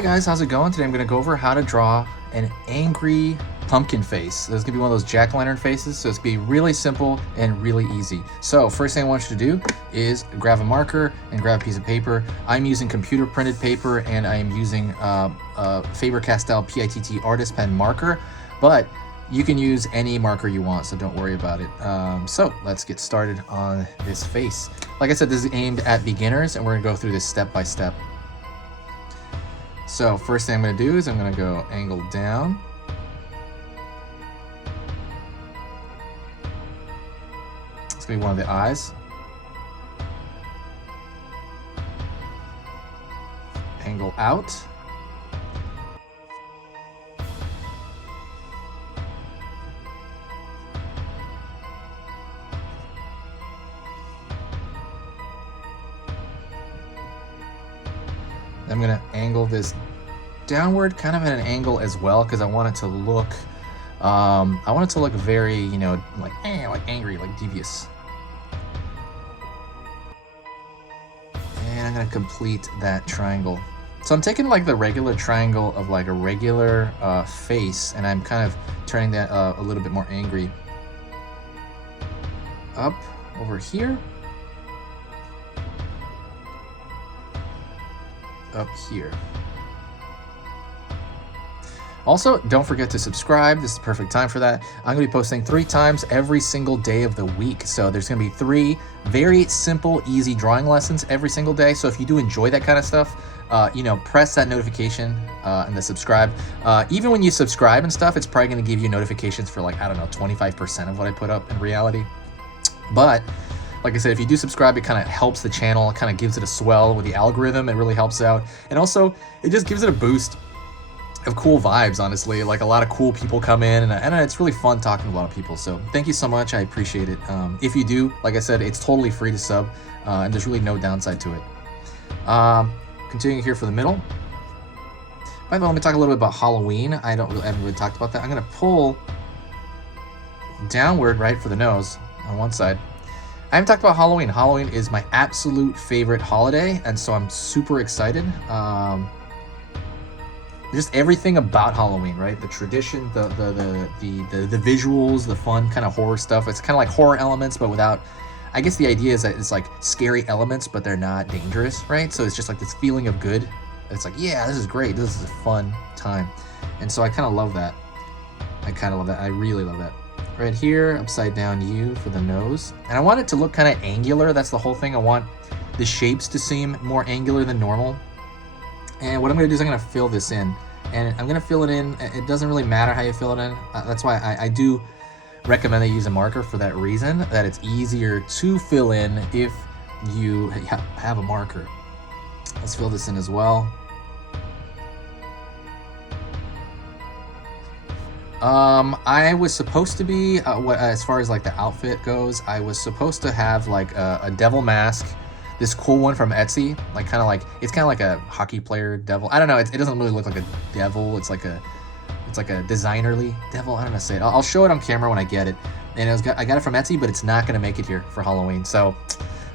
Hey guys, how's it going? Today I'm going to go over how to draw an angry pumpkin face. This is going to be one of those jack-o'-lantern faces, so it's going to be really simple and really easy. So first thing I want you to do is grab a marker and grab a piece of paper. I'm using computer printed paper and I am using Faber-Castell PITT Artist Pen marker, but you can use any marker you want, so don't worry about it. So let's get started on this face. Like I said, this is aimed at beginners and we're going to go through this step by step. So first thing I'm going to do is I'm going to go angle down. It's going to be one of the eyes. Angle out. I'm going to angle this downward, kind of at an angle as well, because I want it to look, very, you know, like angry, like devious. And I'm going to complete that triangle. So I'm taking like the regular triangle of like a regular face, and I'm kind of turning that a little bit more angry. Up over here. Up here. Also, don't forget to subscribe. This is the perfect time for that. I'm going to be posting 3 times every single day of the week. So there's going to be 3 very simple, easy drawing lessons every single day. So if you do enjoy that kind of stuff, you know, press that notification and the subscribe. Even when you subscribe and stuff, it's probably going to give you notifications for like, I don't know, 25% of what I put up in reality. But like I said, if you do subscribe, it kind of helps the channel. It kind of gives it a swell with the algorithm. It really helps out. And also, it just gives it a boost of cool vibes, honestly. Like a lot of cool people come in, and it's really fun talking to a lot of people. So thank you so much. I appreciate it. If you do, like I said, it's totally free to sub, and there's really no downside to it. Continuing here for the middle. By the way, let me talk a little bit about Halloween. I haven't really talked about that. I'm going to pull downward, right, for the nose on one side. I haven't talked about Halloween. Halloween is my absolute favorite holiday, and so I'm super excited. Just everything about Halloween, right? The tradition, the visuals, the fun kind of horror stuff. It's kind of like horror elements, but without. I guess the idea is that it's like scary elements, but they're not dangerous, right? So it's just like this feeling of good. It's like, yeah, this is great. This is a fun time, and so I kind of love that. I really love that. Right here, upside down U for the nose. And I want it to look kind of angular. That's the whole thing. I want the shapes to seem more angular than normal. And what I'm going to do is I'm going to fill this in. And I'm going to fill it in. It doesn't really matter how you fill it in. That's why I do recommend that you use a marker for that reason, that it's easier to fill in if you have a marker. Let's fill this in as well. I was supposed to be, as far as like the outfit goes, I was supposed to have like a devil mask, this cool one from Etsy, like it's kind of like a hockey player devil. I don't know, it doesn't really look like a devil. It's like a designerly devil. I don't know how to say it. I'll show it on camera when I get it. And I got it from Etsy, but it's not going to make it here for Halloween. So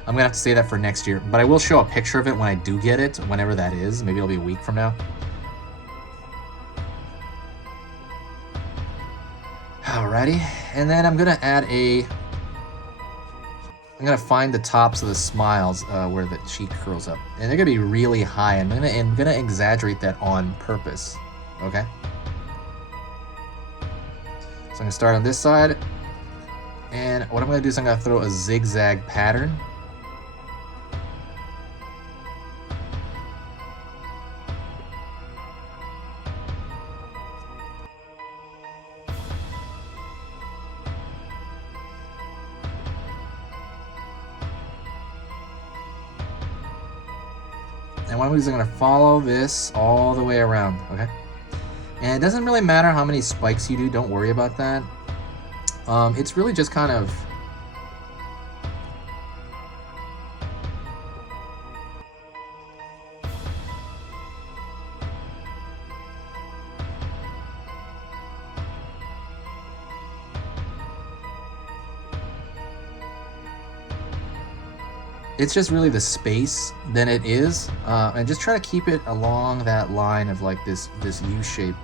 I'm going to have to say that for next year. But I will show a picture of it when I do get it, whenever that is. Maybe it'll be a week from now. Alrighty, and then I'm gonna find the tops of the smiles where the cheek curls up, and they're gonna be really high. I'm gonna exaggerate that on purpose. Okay. So I'm gonna start on this side, and what I'm gonna do is I'm gonna throw a zigzag pattern. And what I'm going to do is I'm going to follow this all the way around, okay? And it doesn't really matter how many spikes you do, don't worry about that. It's really just kind of... it's just really the space than it is, and just try to keep it along that line of like this U shape,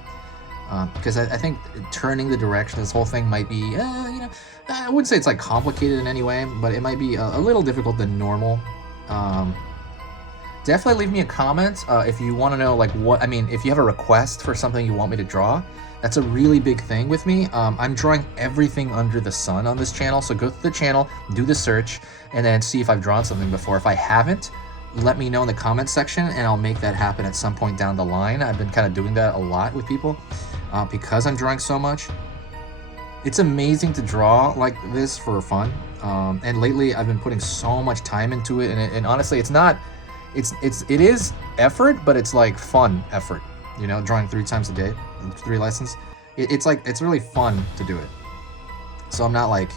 because I think turning the direction of this whole thing might be, you know, I wouldn't say it's like complicated in any way, but it might be a little difficult than normal. Definitely leave me a comment if you want to know like what, I mean, if you have a request for something you want me to draw. That's a really big thing with me. I'm drawing everything under the sun on this channel, so go through the channel, do the search, and then see if I've drawn something before. If I haven't, let me know in the comments section, and I'll make that happen at some point down the line. I've been kind of doing that a lot with people because I'm drawing so much. It's amazing to draw like this for fun, and lately I've been putting so much time into it, and honestly, it's not, it is effort, but it's like fun effort. You know, drawing 3 times a day, 3 lessons. It's like, it's really fun to do it. So I'm not like,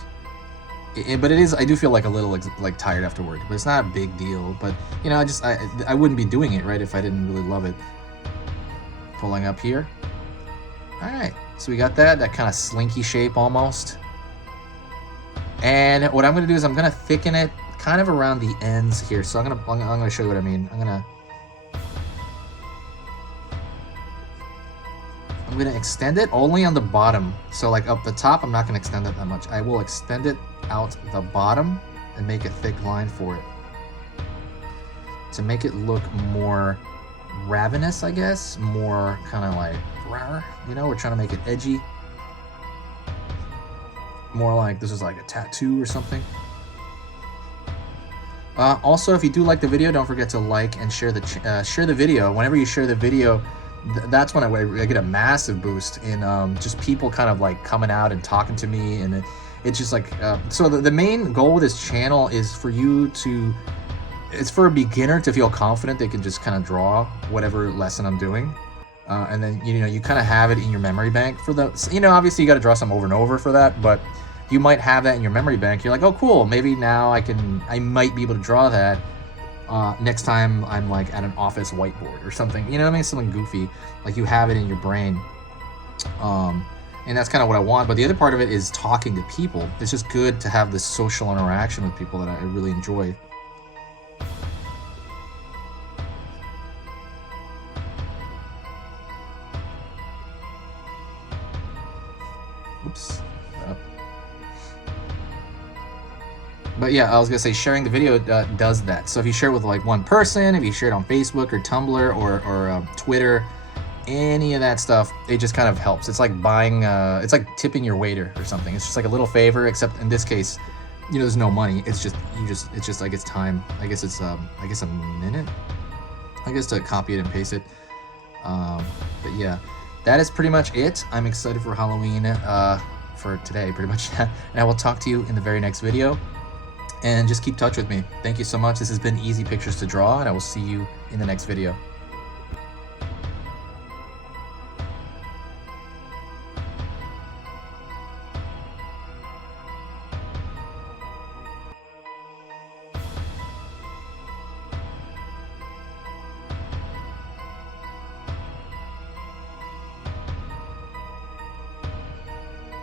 but it is, I do feel like a little like tired afterward, but it's not a big deal. But you know, I wouldn't be doing it, right, if I didn't really love it. Pulling up here. All right, so we got that kind of slinky shape almost. And what I'm gonna do is I'm gonna thicken it kind of around the ends here. So I'm gonna show you what I mean. I'm gonna extend it only on the bottom. So like up the top, I'm not gonna extend it that much. I will extend it out the bottom and make a thick line for it to make it look more ravenous, I guess, more kind of like, you know, we're trying to make it edgy, more like this is like a tattoo or something. Also, if you do like the video, don't forget to like and share the video. Whenever you share the video, that's when I get a massive boost in just people kind of like coming out and talking to me, and it's just like, so the main goal with this channel is for you to, it's for a beginner to feel confident they can just kind of draw whatever lesson I'm doing, and then, you know, you kind of have it in your memory bank for the, you know, obviously you got to draw some over and over for that, but you might have that in your memory bank. You're like, oh cool, maybe now I might be able to draw that next time I'm like at an office whiteboard or something, you know what I mean? Something goofy, like you have it in your brain. And that's kind of what I want. But the other part of it is talking to people. It's just good to have this social interaction with people that I really enjoy. Oops. But yeah, I was gonna say sharing the video does that. So if you share it with like one person, if you share it on Facebook or Tumblr or Twitter, any of that stuff, it just kind of helps. It's like buying, it's like tipping your waiter or something. It's just like a little favor, except in this case, you know, there's no money. It's just, it's just like, it's time. I guess it's, I guess a minute, I guess, to copy it and paste it. But yeah, that is pretty much it. I'm excited for Halloween, for today, pretty much. And I will talk to you in the very next video. And just keep in touch with me. Thank you so much. This has been Easy Pictures to Draw, and I will see you in the next video.